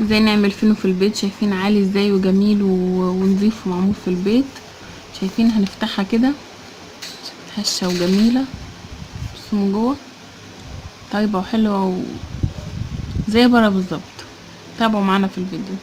ازاي نعمل فينو في البيت. شايفين عالي ازاي وجميل ونضيف ومعمول في البيت. شايفين هنفتحها كده هشة وجميلة، بصوا من جوه طيبة وحلوة زي بره بالظبط. تابعوا معانا في الفيديو.